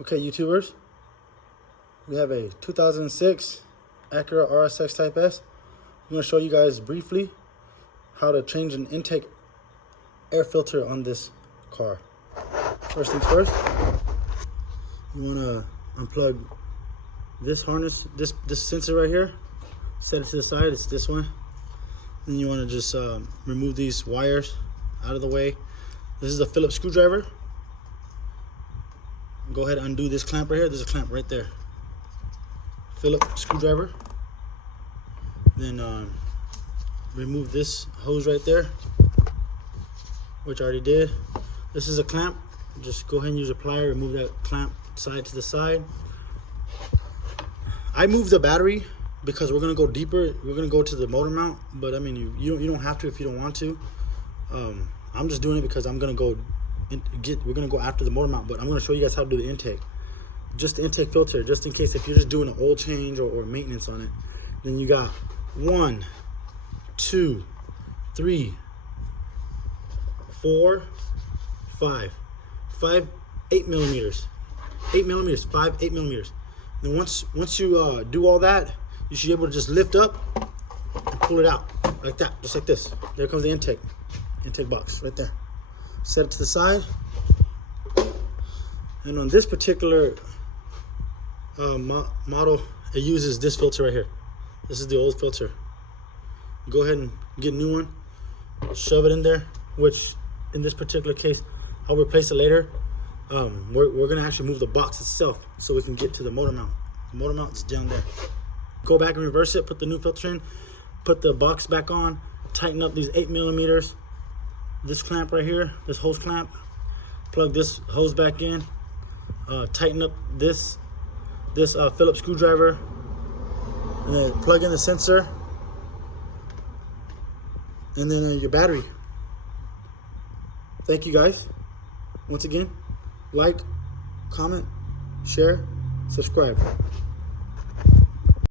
Okay, YouTubers, we have a 2006 Acura RSX Type-S. I'm going to show you guys briefly how to change an intake air filter on this car. First things first, you want to unplug this harness, this sensor right here, set it to the side. It's this one. Then you want to just remove these wires out of the way. This is a Phillips screwdriver. Go ahead and undo this clamp right here. There's a clamp right there. Phillips screwdriver. Then remove this hose right there, which I already did. This is a clamp. Just go ahead and use a plier, remove that clamp side to the side. I moved the battery because we're gonna go deeper. We're gonna go to the motor mount, but I mean, you don't have to if you don't want to. I'm just doing it because I'm gonna go we're gonna go after the motor mount, but I'm gonna show you guys how to do the intake. Just the intake filter, just in case if you're just doing an oil change or maintenance on it. Then you got 1, 2, 3, 4, 5, 8 millimeters. 8 millimeters, 8 millimeters. Then once you do all that, you should be able to just lift up and pull it out like that, just like this. There comes the intake box right there. Set it to the side. And on this particular model, it uses this filter right here. This is the old filter. Go ahead and get a new one, shove it in there, which in this particular case, I'll replace it later. We're gonna actually move the box itself so we can get to the motor mount. The motor mount is down there. Go back and reverse it, put the new filter in, put the box back on, tighten up these 8 millimeters. This clamp right here, this hose clamp, plug this hose back in, tighten up this Phillips screwdriver, and then plug in the sensor, and then your battery. Thank you guys. Once again, like, comment, share, subscribe.